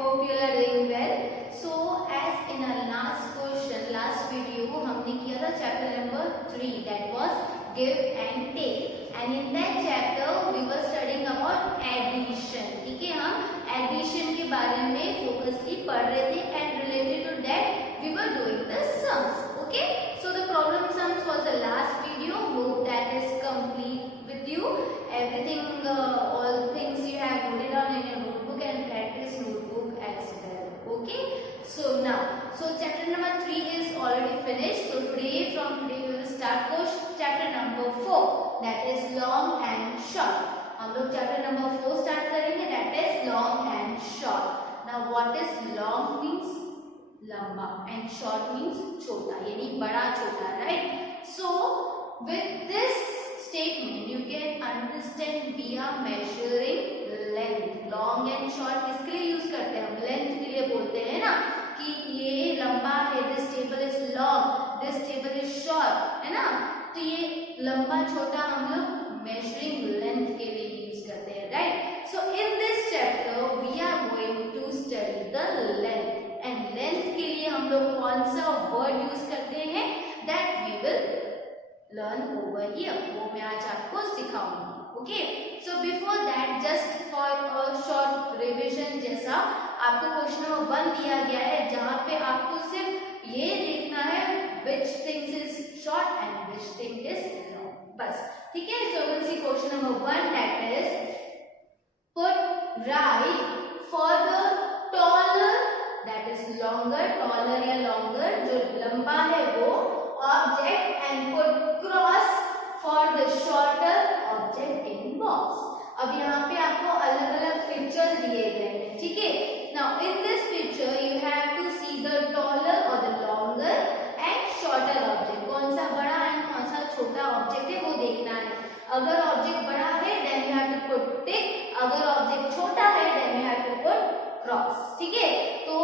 hope you are doing well. So as in our last question, last video हमने किया था chapter number 3, that was give and take, and in that chapter we were studying about addition. ठीक है, हम addition के बारे में focusly पढ़ रहे थे and related to that we were doing the sums. Okay, so the problem sums was the last video. Hope that is complete with you. Everything, all things you have noted down in your notebook and practice notebook as well. Okay, so now, so chapter number 3 is already finished. So from today we will start chapter number 4, that is long and short. हम लोग chapter number 4 start करेंगे, that is long and short. Now what is long means लंबा and short means छोटा, यानी बड़ा छोटा, right? So with this statement you can understand we are measuring length. long and short किसके लिए use करते हैं? हम length के लिए बोलते हैं ना कि ये लंबा है, this table is long, this table is short, है ना? तो ये लंबा छोटा हम लोग measuring length के लिए यूज करते हैं, right? So in this chapter we are going to study the length, and length के लिए हम लोग कौन सा word यूज करते हैं that we will learn over here. वो मैं आज आपको सिखाऊंगी. Okay, so before that just for a short revision, जैसा आपको क्वेश्चन नंबर 1 दिया गया है जहाँ पे आपको सिर्फ ये देखना है which things is short and which thing is long, बस. ठीक है, so we'll see question number 1, that is put right for the taller, that is longer, taller या longer जो लंबा है वो object, and put cross for the shorter object in box. अब यहाँ पे आपको अलग अलग पिक्चर दिए गए हैं, ठीक है? Now in this picture you have to see the taller or the longer and shorter object. कौन सा बड़ा and कौन सा छोटा object है वो देखना है. अगर object बड़ा है then you have to put tick, अगर object छोटा है then you have to put cross. ठीक है, तो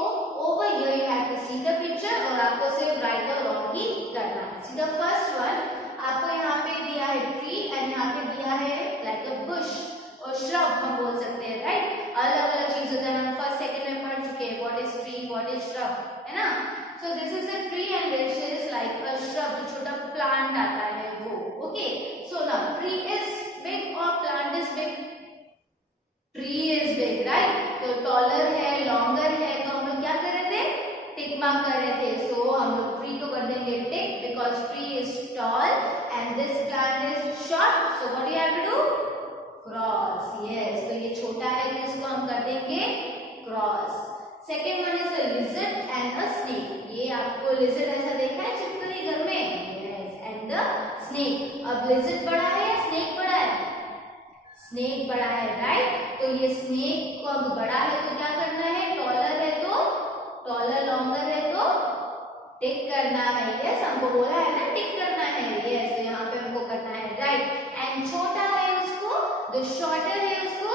over here you have to see the picture और आपको सिर्फ right or wrong ही करना है. See the first one, आपको यहाँ पे दिया है tree and यहाँ पे दिया है like a bush और shrub हम बोल सकते हैं, right? अलग अलग चीज होता है, हम फर्स्ट सेकंड में पढ़ चुके हैं what is tree, what is shrub, है ना? So this is a tree and this is like a shrub, जो छोटा plant आता है वो. Okay, so now tree is big or plant is big? Tree is big, right? तो taller है, longer है, तो हम लोग क्या कर रहे थे? टिक मार्क कर रहे थे. So हम लोग tree को कर देंगे टिक because tree is tall and this plant is short. So what do you have to do? Cross. Yes, तो ये छोटा है तो इसको हम कर देंगे cross. Second one is a lizard and a snake. ये आपको lizard ऐसा देखा है चिपकली घर में? Yes, and the snake. अब lizard बड़ा है या snake बड़ा है? स्नेक बड़ा है, राइट? तो ये स्नेक को अब बड़ा है तो क्या करना है? टॉलर है तो टॉलर, लॉन्गर है तो टिक करना है. यस, हमको बोला है ना टिक करना है. यस, तो यहाँ पे हमको करना है, राइट? एंड छोटा है उसको, जो शॉर्टर है उसको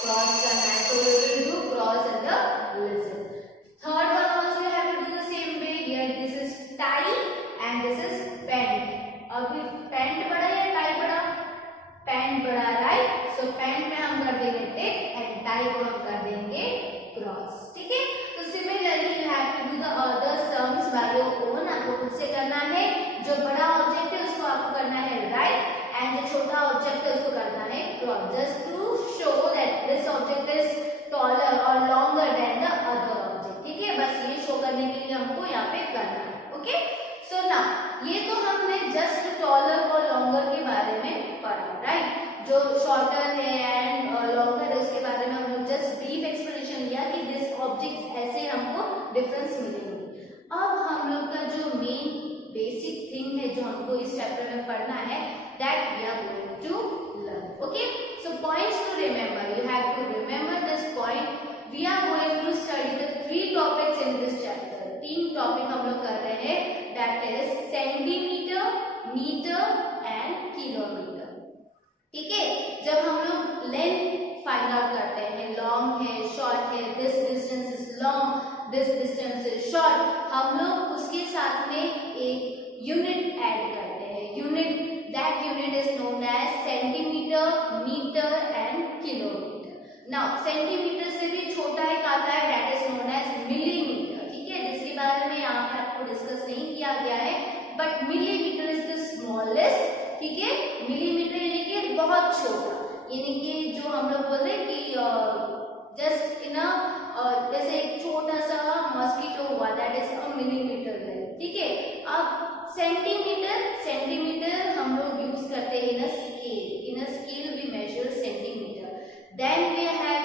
क्रॉस करना है. तो we will do cross at the lizard. Third one also you have to do the same way. Here this is tie and this is pant. अभी पैंट बड़ा या टाई बड़ा? पैंट बड़ा, राइट? सो पैंट में हम कर देंगे टिक एंड टाई को हम कर देंगे क्रॉस. ठीक है, तो similarly you have to do the other sums by your own. आपको खुद से करना है. जो बड़ा ऑब्जेक्ट है उसको आपको करना है राइट, एंड जो छोटा ऑब्जेक्ट है उसको करना है cross, just to show that this object is taller और longer than the other object. ठीक है, बस ये शो करने के लिए हमको यहाँ पे करना है. ओके, सो नाउ ये तो हमने जस्ट टॉलर और लॉन्गर के बारे में पढ़ा, राइट? जो शॉर्टर है एंड लॉन्गर है उसके बारे में हम लोग जस्ट ब्रीफ एक्सप्लेनेशन दिया कि दिस ऑब्जेक्ट्स ऐसे हमको डिफरेंस मिलेंगे. अब हम लोग का जो मेन बेसिक थिंग है जो हमको इस चैप्टर में पढ़ना है, that we are going to learn. Okay, so points to remember, you have to remember this point. We are going to study the 3 topics in this chapter. 3 topic हम लोग कर रहे हैं, that is centimetre, metre and kilometre. ठीक है, जब हम लोग लेंथ फाइंड आउट करते हैं, लॉन्ग है, शॉर्ट है, this distance is long, this distance is short, हम लोग उसके साथ में एक यूनिट ऐड करते हैं. Unit, that unit is known as centimetre, metre and kilometre. Now centimetre से भी छोटा एक आता है, दैट इज को डिस्कस नहीं किया गया है, but millimetre is the smallest, ठीक है। मिलीमीटर यानी कि बहुत छोटा, यानी कि जो हम लोग बोलते हैं कि जस्ट इन जैसे एक छोटा सा मॉस्किटो हुआ, that is a millimetre length, ठीक है। अब सेंटीमीटर हम लोग यूज करते हैं in a scale we measure centimetre. Then we have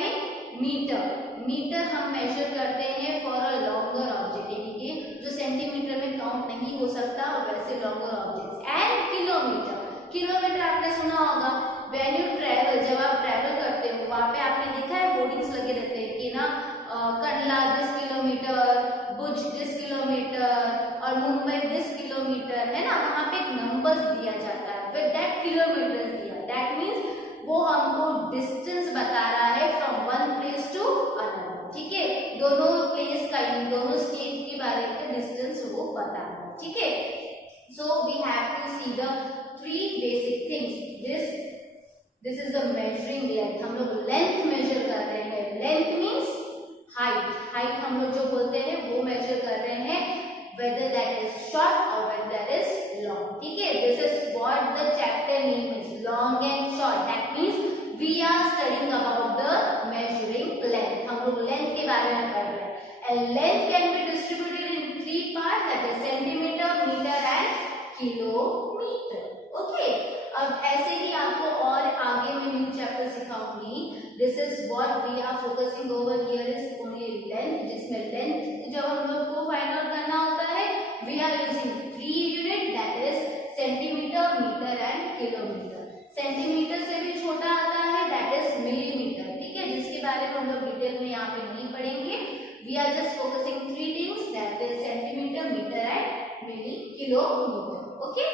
metre हम मेजर करते हैं फॉर अ लॉन्गर ऑब्जेक्ट, यानी कि जो सेंटीमीटर में काउंट नहीं हो सकता वैसे लॉन्गर ऑब्जेक्ट। एंड किलोमीटर आपने सुना होगा, व्हेन यू ट्रैवल, जब आप ट्रैवल करते हो वहां पे आपने देखा है बोर्डिंग्स लगे रहते हैं कि ना Kandla this kilometre, Bhuj this kilometre और मुंबई दिस किलोमीटर, है ना। वहां पे एक नंबर्स दिया जाता है विद दैट किलोमीटर दिया, दैट मींस वो हमको डिस्टेंस बता रहा है from one place to another, ठीक है। दोनों प्लेस का, दोनों स्टेट के बारे में डिस्टेंस वो बता रहा है, ठीक है। So we have to see the three basic things. This is the measuring length, हम लोग लेंथ मेजर कर रहे हैं। लेंथ मींस हाइट हम लोग जो बोलते हैं वो मेजर कर रहे हैं, whether that is short or whether that is long, ठीक है। This is what the chapter name is, long and short, that means we are studying about the measuring length, हम लोग length के बारे में पढ़ रहे हैं। And length can be distributed in three parts, that is centimeter, meter and kilometer, okay। अब ऐसे ही आपको और आगे में न्यू चैप्टर सिखाऊंगी। This is what we are focusing over here is only length, जिसमें लेंथ जब हम लोग को फाइंड आउट करना होता है we are using 3 unit, that is centimetre, metre and kilometre. Centimetre से भी छोटा आता है दैट इज मिलीमीटर, ठीक है, जिसके बारे में हम लोग डिटेल में यहाँ पे नहीं पढ़ेंगे। We are just focusing 3 things, that is centimetre, metre and kilometre, okay.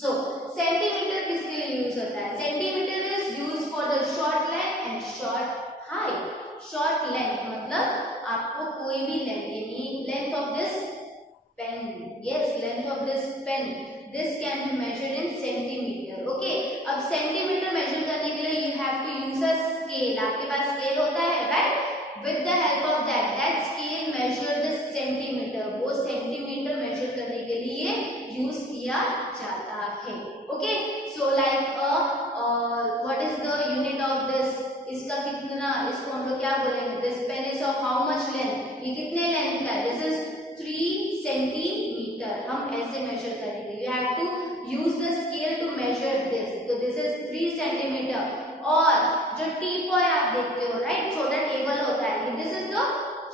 So centimetre किसके लिए यूज होता है? Centimetre is use for the short length and short height. Short length मतलब आपको कोई भी लेंथ, यानी length of this pen, yes length of this pen, this can be measured in centimetre, okay. अब सेंटीमीटर मेजर करने के लिए you have to use a scale, आपके पास स्केल होता है, right. With the help of that scale measure the centimetre, वो centimetre measure करने के लिए यूज किया जाता है, okay. So like what is the unit of this, इसका कितना, इसको हम लोग क्या बोलेंगे, this pen is of how much length, ये कितने लेंथ का है, दिस इज 3 सेंटीमीटर, हम ऐसे मेजर करेंगे। You have to use the scale to measure this, तो दिस इज 3 सेंटीमीटर। और जो टीपॉय आप देखते हो, राइट, छोटा टेबल होता है, this is the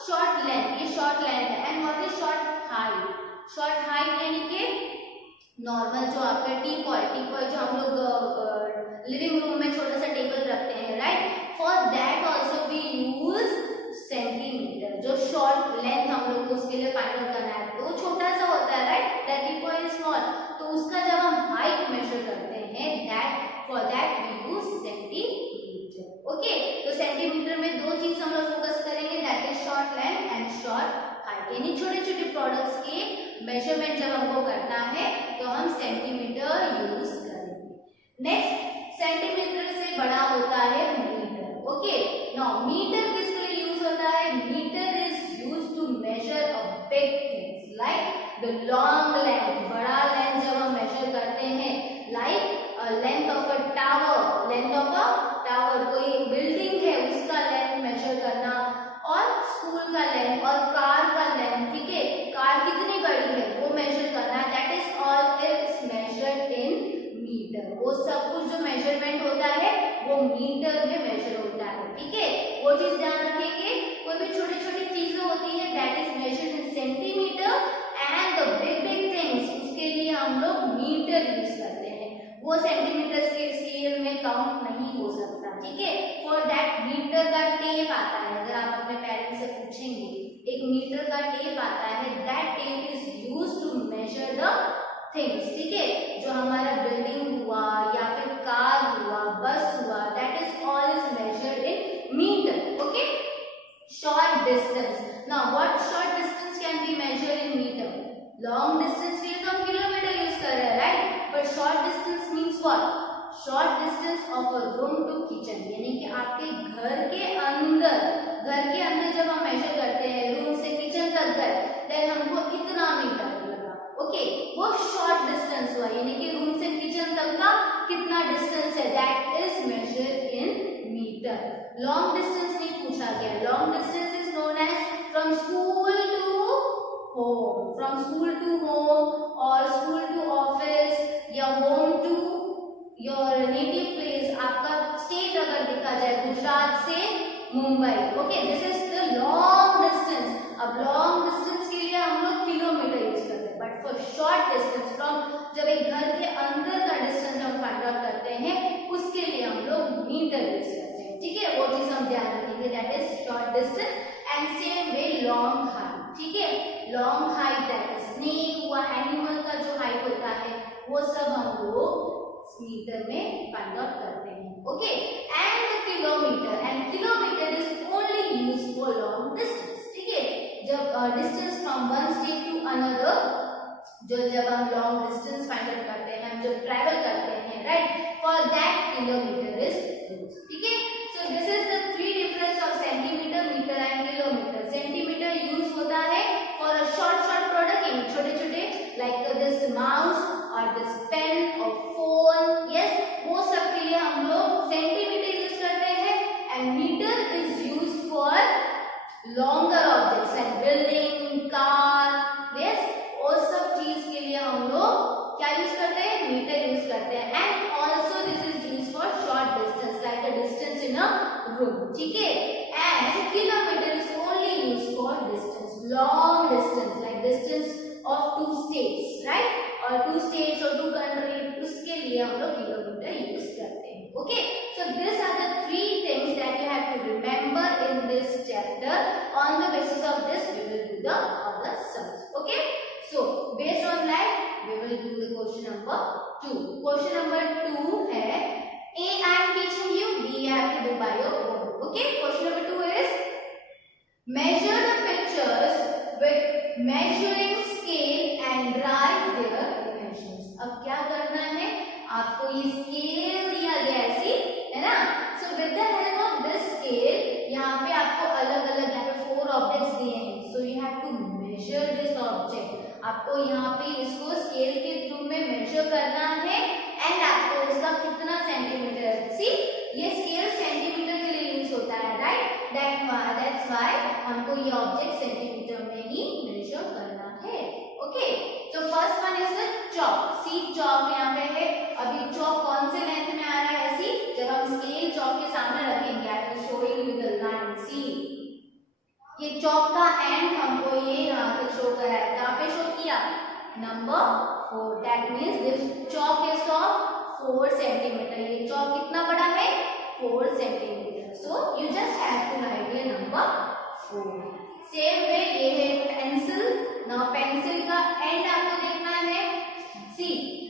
short length, ये शॉर्ट लेंथ है। And what is short height? Short height यानी कि नॉर्मल जो आपका टीपॉय जो हम लोग लिविंग रूम में छोटा सा टेबल रखते हैं, right, for that also we use centimetre. जो शॉर्ट लेंथ हम लोग को उसके लिए फाइंड आउट करना है, तो छोटा सा होता है, right, that teapoy is small, तो उसका जब हम हाइट मेजर करते हैं, that for that we use centimetre, okay. तो सेंटीमीटर में दो चीज हम लोग फोकस करेंगे, that is short length and short height, यानी छोटे छोटे प्रोडक्ट्स के मेजरमेंट जब हमको करना है तो हम सेंटीमीटर यूज करेंगे। नेक्स्ट, सेंटीमीटर से बड़ा होता है मीटर, ओके। नाउ मीटर किसके लिए यूज होता है? Metre is used to measure a big things like the long length, बड़ा लेंथ जब हम मेजर करते हैं, like length of a tower, कोई बिल्डिंग है उसका लेंथ मेजर करना, और स्कूल का लेंथ और कार का लेंथ, ठीक है, कार कितनी बड़ी है वो मेजर करना, that is all is measured in metre. वो सब कुछ जो मेजरमेंट होता है वो मीटर में मेजर होता है, ठीक है, वो चीज ध्यान रखेंगे। कोई भी छोटी छोटी चीजें होती है that is measured in centimetre, and the big things उसके लिए हम लोग मीटर यूज करते हैं, वो सेंटीमीटर के स्केल में काउंट नहीं हो सकता, ठीक है। फॉर दैट मीटर का टेप आता है, अगर आप अपने पेरेंट्स से पूछेंगे, एक मीटर का टेप आता है, that tape is used to measure the things, ठीक है, जो हमारा बिल्डिंग हुआ या फिर कार हुआ, बस हुआ, that is all is measured in metre, okay. Short distance, now what short distance can be measured in metre? Long distance के लिए तो हम किलोमीटर यूज कर रहे हैं, right, but short distance means what? Short distance of a room to kitchen, यानी कि आपके घर के अंदर जब हम मेजर करते हैं रूम से किचन तक गए, देन हमको इतना मीटर, वो शॉर्ट डिस्टेंस हुआ, यानी कि रूम से किचन तक का कितना डिस्टेंस है, that is measured in metre. Long distance नहीं पूछा गया। Long distance is known as from school to home, from school to home और स्कूल टू ऑफिस या home to your native place. आपका स्टेट अगर देखा जाए गुजरात से Mumbai, okay, this is the long distance. अब लॉन्ग डिस्टेंस के लिए हम लोग किलोमीटर यूज करते हैं, but for short distance from, जब एक घर के अंदर का डिस्टेंस हम फाइंड आउट करते हैं उसके लिए हम लोग मीटर यूज करते हैं, ठीक है, वो चीज हम ध्यान रखेंगे, that is short distance. And same way long height, ठीक है, long height that is snake हुआ, एनिमल का जो हाइट होता है वो सब हम लोग मीटर में फाइंड आउट करते हैं, okay. And kilometre, and kilometre is only used for long distance, ठीक है, जब distance from one state to another, जब हम लॉन्ग डिस्टेंस फाइंड आउट करते हैं, हम जब ट्रैवल करते हैं, right, for that kilometre is used, ठीक है। So this is the three difference of centimetre, metre and kilometre. Centimetre use होता है for a short product, in छोटे-छोटे लाइक दिस माउस और दिस पेन और फोन, यस, वो सब के लिए हम लोग सेंटीमीटर यूज करते हैं। And metre is used for longer objects like building, car, yes, वो सब चीज के लिए हम लोग क्या यूज करते हैं, मीटर यूज करते हैं। And also this is used for short distance like a distance in a room, ठीक है। And kilometre is only used for distance, long distance like distance of two states, right, और two states और two country, उसके लिए हम लोग kilometre use करते हैं, okay. So this are the three things that you have to remember in this chapter. On the basis of this we will do the other sums, okay. So based on that we will do the question number 2. Question number 2 है A I am teaching you, B you have to do by your own, okay. Question number 2 is measure the pictures with measuring scale and write their dimensions. अब क्या करना है, आपको ये scale दिया गया है, है ना। So with the help of this scale, यहाँ पे आपको अलग अलग यहाँ पे 4 ऑब्जेक्ट्स दिए हैं, so you have to measure this object. आपको यहाँ पे इसको स्केल के थ्रू में मेजर करना है एंड आपको उसका कितना सेंटीमीटर, सी ये स्केल सेंटीमीटर के लिए यूज होता है, राइट, दैट्स व्हाई हमको ये ऑब्जेक्ट सेंटीमीटर में ही मेजर करना है, ओके। तो first one is the chalk, see chalk यहाँ पे है। अभी चॉक कौन से लेंथ में आ रहा है, सी जब हम स्केल चॉक के सामने रखेंगे, I am showing you the line, see ये चॉक का एंड हमको ये यहाँ पे शो करा है, कहाँ पे शो किया, number 4, that means this chalk is of 4 centimetre. ये चॉक कितना बड़ा है, 4 centimetre, so you just have to write ये नंबर 4। सेम वे ये है पेंसिल, नाउ पेंसिल का एंड आपको देखना है, सी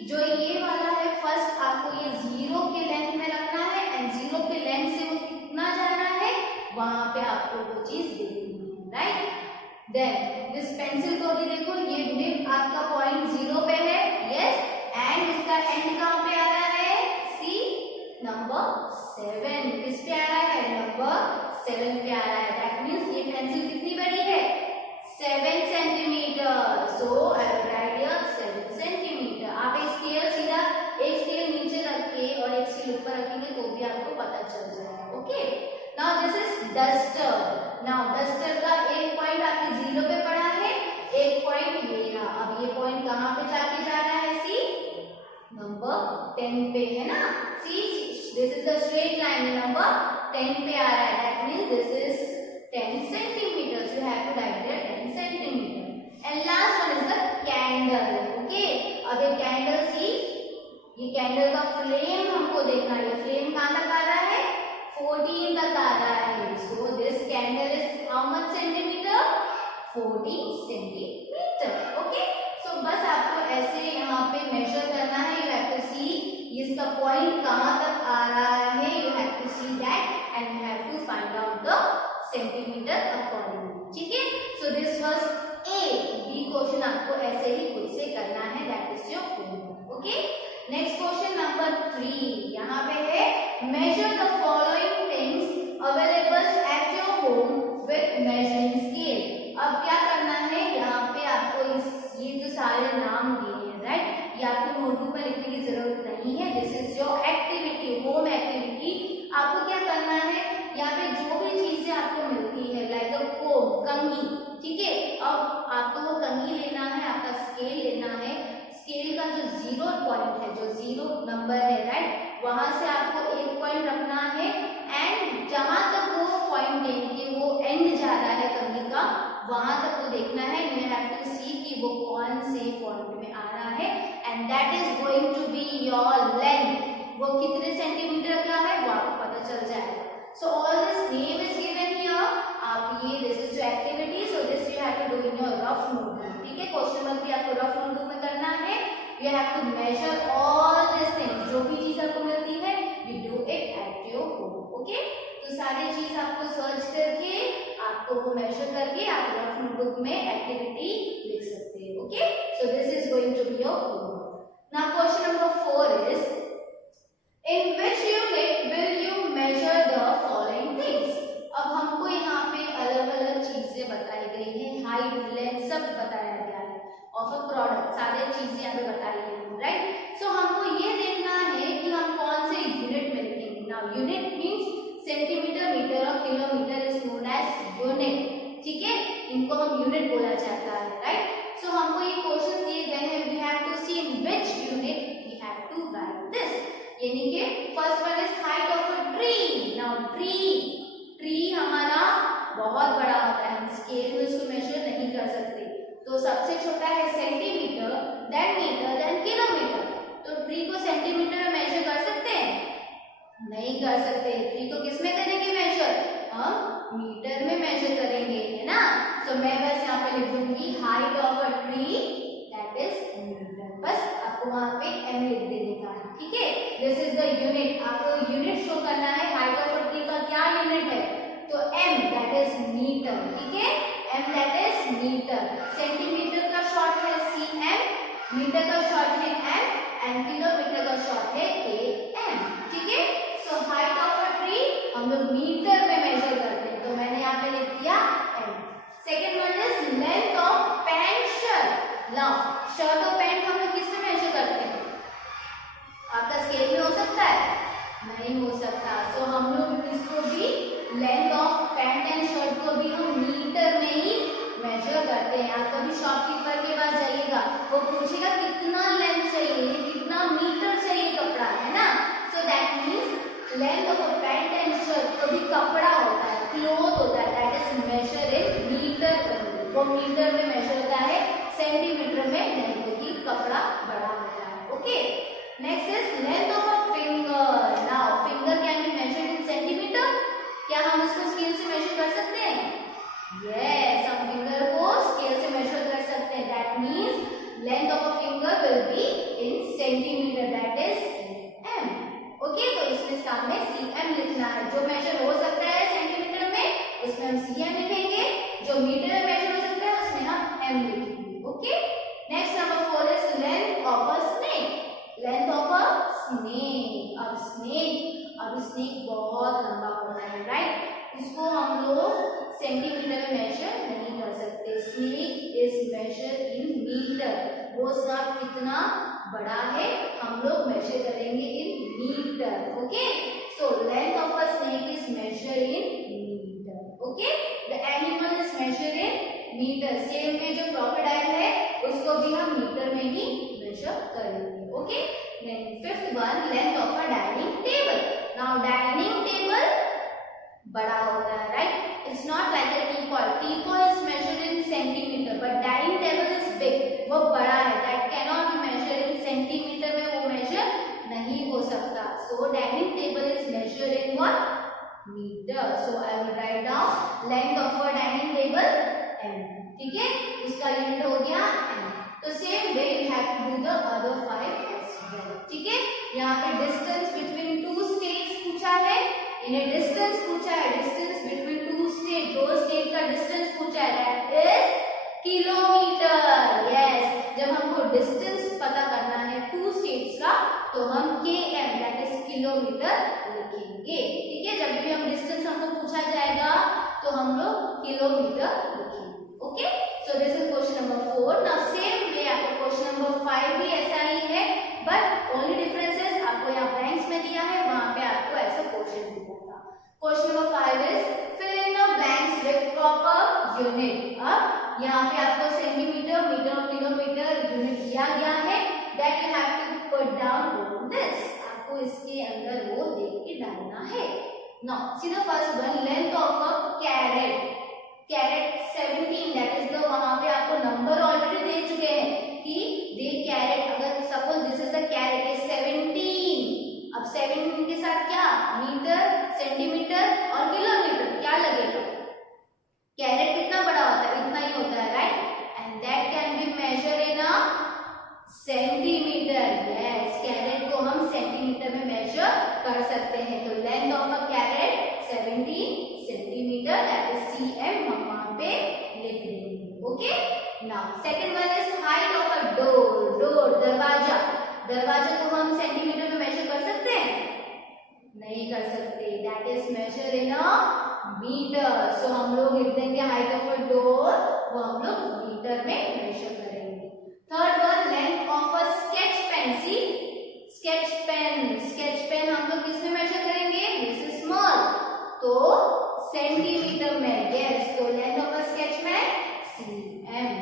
जो ये वाला है फर्स्ट आपको ये 0 के लेंथ में रखना है एंड 0 के लेंथ से वो कितना जाना है वहां पे आपको वो चीज देखनी है, राइट। देन दिस पेंसिल को भी देखो, ये निप आपका पॉइंट 0 पे है, यस, एंड इसका एंड कहां पे आ रहा है, सी नंबर 7, किस पे आ रहा है, नंबर 7 पे आ रहा है। दैट मींस ये पेंसिल कितनी बड़ी है, 7 centimetre, so I will write here 7 centimetre. आप एक स्केल सीधा एक स्केल नीचे रख के और एक स्केल ऊपर रखेंगे तो भी आपको पता चल जाएगा, okay. Now this is duster, now duster का एक पॉइंट आपके 0 पे पड़ा है, एक पॉइंट ये रहा। अब ये पॉइंट कहां पे जाके जा रहा है, सी नंबर 10 पे है ना, see this is the straight line, number 10 पे आ रहा है, that means this is 10 centimetre, you have to write there 10 centimetre. And last one is the candle, okay. अब ये कैंडल, सी ये कैंडल का फ्लेम हमको देखना है, ये फ्लेम कहां तक आ रहा है, 14 तक आ रहा है, so this candle is how much centimetre, 14 centimetre, okay. So बस आपको ऐसे यहाँ पे मेजर करना है, यू हैव टू सी इसका पॉइंट कहां तक आ रहा है, you have to see that and you have to find out the centimetre accordingly, ठीक है। So this was A, B question आपको ऐसे ही खुद से करना है, that is your homework, okay. Next question number 3 यहाँ पे है measure the following things available at your home with measuring scale. अब क्या करना है, यहाँ पे आपको ये जो सारे नाम दिए हैं, आपको मिलती है लाइक अ कोम, कंघी, ठीक है। अब आपको वो कंघी लेना है, आपका स्केल लेना है, स्केल का जो 0 पॉइंट है, जो 0 नंबर है, राइट, वहां से आपको एक पॉइंट रखना है एंड जहां तक वो पॉइंट यानी कि वो एंड जा रहा है कंघी का, वहां तक वो देखना है। यू हैव टू सी कि वो कौन से पॉइंट में आ रहा है and that is going to be your length. वो कितने सेंटीमीटर का है वो आपको पता चल जाएगा। So all this name is given here. आप ये this is your activity, so this you have to do in your rough notebook, ठीक है। क्वेश्चन नंबर 3 आपको रफ नोटबुक में करना है। You have to measure all this things, जो भी चीज आपको मिलती है you do it at your home, okay. तो सारी चीज आपको सर्च करके आपको वो मेजर करके आप रफ नोटबुक में एक्टिविटी लिख सकते हैं, okay. So this is going to be your homework. Now question number 4 is in which unit will you measure the following things। अब हमको यहाँ पे अलग अलग चीजें बताई गई है, हाइट लेंथ सब बताया गया है ऑफ अ प्रोडक्ट, सारे चीजें यहाँ पे बताई गई है, राइट। सो हमको ये देखना है कि हम कौन से यूनिट में लिखेंगे। Now unit means centimetre, metre और kilometre is known as unit, ठीक है। इनको हम यूनिट बोला जाता है, राइट। सो हमको ये क्वेश्चन दिए गए हैं, we have to see in which unit we have to write this. यानी कि first one is height of a tree. Now tree हमारा बहुत बड़ा होता है, हम स्केल में इसको मेजर नहीं कर सकते, तो सबसे छोटा है centimetre, then metre, then kilometre. तो ट्री को सेंटीमीटर में मेजर कर सकते हैं? नहीं कर सकते। ट्री को किस में करेंगे मेजर? हम मीटर में मेजर करेंगे, है ना। सो मैं बस यहाँ पे लिख दूंगी height of a tree that is metre, बस आपको वहां पे m लिख देने का है, ठीक है। दिस इज द यूनिट, आपको यूनिट शो करना है। हाइट ऑफ अ ट्री का क्या यूनिट है? तो m दैट इज मीटर, ठीक है। m that is metre. Centimetre का शॉर्ट है cm, मीटर का शॉर्ट है m एंड किलोमीटर का शॉर्ट है km, ठीक है। So height of a tree हम लोग मीटर में मेजर करते हैं, तो मैंने यहाँ पे लिख दिया m। Second one is length of pant shirt. Now shirt और पैंट हम लोग किस में मेजर करते हैं? आपका स्केल में हो सकता है? नहीं हो सकता। सो हम लोग इसको भी length of pant and shirt को भी हम मीटर में ही मेजर करते हैं। आप कभी शॉपकीपर के पास जाइएगा, वो पूछेगा कितना लेंथ चाहिए, कितना मीटर चाहिए कपड़ा, है ना। So that means length of a pant and shirt को भी कपड़ा होता है, क्लोथ होता है, that is measure in metre. वो मीटर में मेजर होता है, सेंटीमीटर में नहीं, क्योंकि कपड़ा बड़ा होता है, okay. Next is length of a finger. Now finger can be measured in centimetre. क्या हम इसको स्केल से मेजर कर सकते हैं? यस, हम फिंगर को स्केल से मेजर कर सकते हैं। That means length of a finger will be in centimetre, that is cm, okay. तो इसमें सामने cm लिखना है। जो मेजर हो सकता है सेंटीमीटर में उसमें हम cm लिखेंगे, जो मीटर में मेजर हो सकता है उसमें हम m लिखेंगे, okay. Next number 4 is length of a snake. Length of a snake. अब स्नेक बहुत लंबा होता है, राइट। उसको हम लोग सेंटीमीटर में मेजर नहीं कर सकते। Snake is measure in metre. वो सांप कितना बड़ा है हम लोग मेजर करेंगे in metre, okay. So length of a snake is measure in metre, okay. The animal is measure in metre. Same में जो क्रोकोडाइल है उसको भी हम मीटर में ही मेजर करेंगे, okay. Then fifth one, length of a dining table. Now dining table बड़ा होता है, right. It's not like a teapoy. Teapoy is measured in centimetre, but dining table is big, वो बड़ा है, that can not be measured in centimetre में वो measure नहीं हो सकता। So dining table is measured in what? Metre. So I will write down length of a dining table m, ठीक है। उसका यूनिट हो गया m। तो same way we have to do the other 5 as well, ठीक है। यहाँ पे डिस्टेंस बिटवीन टू स्टेट्स पूछा है, इन्हें डिस्टेंस पूछा है, डिस्टेंस बिटवीन टू स्टेट, दो स्टेट का डिस्टेंस पूछा है, दैट इज किलोमीटर। यस, जब हमको डिस्टेंस पता करना है टू स्टेट्स का तो हम km दैट इज किलोमीटर लिखेंगे, ठीक है। जब भी हम डिस्टेंस हमको पूछा जाएगा तो हम लोग किलोमीटर लिखेंगे, okay. So this is question number 4। Now same way आपको क्वेश्चन नंबर 5 भी ऐसा ही है, बट ओनली डिफरेंस इज आपको यहाँ ब्लैंक्स में दिया है, वहां पे आपको ऐसा क्वेश्चन दिया था। Question number 5 is fill in the unit. अब यहाँ पे आपको सेंटीमीटर, मीटर और किलोमीटर यूनिट दिया गया है, that you have to put down on this. आपको इसके अंदर वो देख के डालना है। Now see the first one, length of a carrot. Carrot 17, that is the, वहां पे आपको नंबर ऑलरेडी दे चुके हैं कि दे कैरेट, अगर suppose this is the carat is 17, अब 17 के साथ क्या मीटर, सेंटीमीटर और किलोमीटर क्या लगेगा? कैरेट कितना बड़ा होता है? इतना ही होता है, right? And that can be measure in a centimetre. Yes, carrot को हम सेंटीमीटर में मेजर कर सकते हैं। तो length of a carrot 17 centimetre, that is cm, हम वहां पे लिख देंगे। Okay, now second one is height of a door. Door दरवाजा, दरवाजा को हम सेंटीमीटर में मेजर कर सकते हैं? नहीं कर सकते, that is measure in a metre. So हम लोग लिख देंगे हाइट ऑफ अ डोर, वो हम लोग मीटर में मेजर करेंगे। Third one, length of a sketch pen. See sketch pen, sketch pen हम लोग किसमें मेजर करेंगे? दिस इज स्मॉल, तो सेंटीमीटर में। यस, तो length of a sketch pen cm।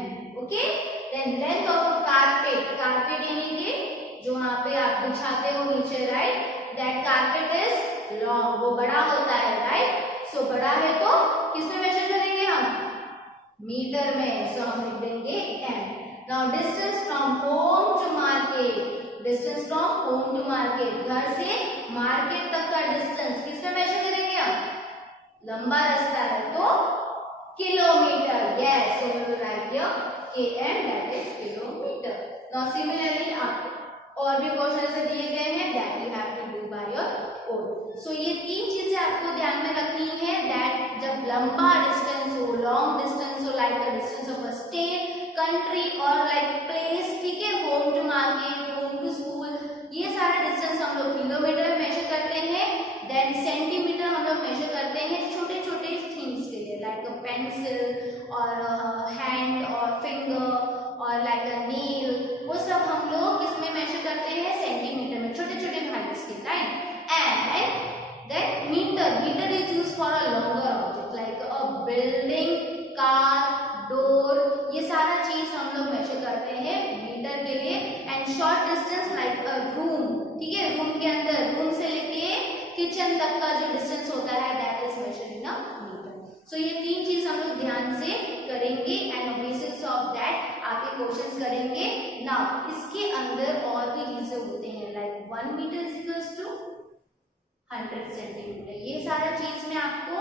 Okay, then length of a carpet. Carpet यानी कि जो वहां पे आप बिछाते हो नीचे, right? That carpet is long, वो बड़ा होता है, राइट? सो बड़ा है तो किसमें मेजर करेंगे हम? मीटर में। सो हम लिख देंगे m। Now distance from home to market. Distance from home to market, घर से मार्केट तक का डिस्टेंस किसमें मेजर करेंगे हम? लंबा रास्ता है तो kilometre. Yes, so we will write here km, that is kilometre. Now similarly आपको और भी क्वेश्चन ऐसे दिए गए हैं, that you have to do by your own. So ये तीन चीजें आपको ध्यान में रखनी है, दैट जब लंबा डिस्टेंस हो, लॉन्ग डिस्टेंस हो, like the distance of a state, country और लाइक प्लेस, ठीक है, home to market, home to school, ये सारा डिस्टेंस हम लोग किलोमीटर में मेजर करते हैं। देन सेंटीमीटर हम लोग मेजर करते हैं छोटे छोटे थिंग्स के लिए, लाइक अ पेंसिल और हैंड और फिंगर और लाइक अ नील, वो सब हम लोग किसमें मेजर करते हैं? सेंटीमीटर में, छोटे छोटे वैल्यूज के, right? And then metre, metre is used for a longer object like a building, car, door, ये सारा चीज हम लोग मेजर करते हैं मीटर के लिए। And short distance like a room, ठीक है, रूम के अंदर, रूम से लेके किचन तक का जो डिस्टेंस होता है, that is measured in a metre. So ये तीन चीज हम लोग ध्यान से करेंगे एंड बेसिस ऑफ दैट आपके क्वेश्चंस करेंगे। नाउ इसके अंदर और भी चीजें होते हैं, like 1 metre is equals to 100 centimetre. ये सारा चीज मैं आपको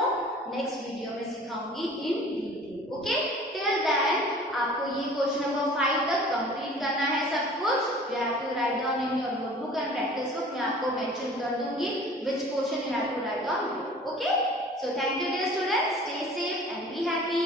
नेक्स्ट वीडियो में सिखाऊंगी in detail. Okay, till then आपको ये क्वेश्चन नंबर 5 तक कंप्लीट करना है सब कुछ। You have to write down in your notebook and practice book, मैं आपको मेंशन कर दूंगी which question you have to write down. Okay, so thank you dear students, stay safe and be happy.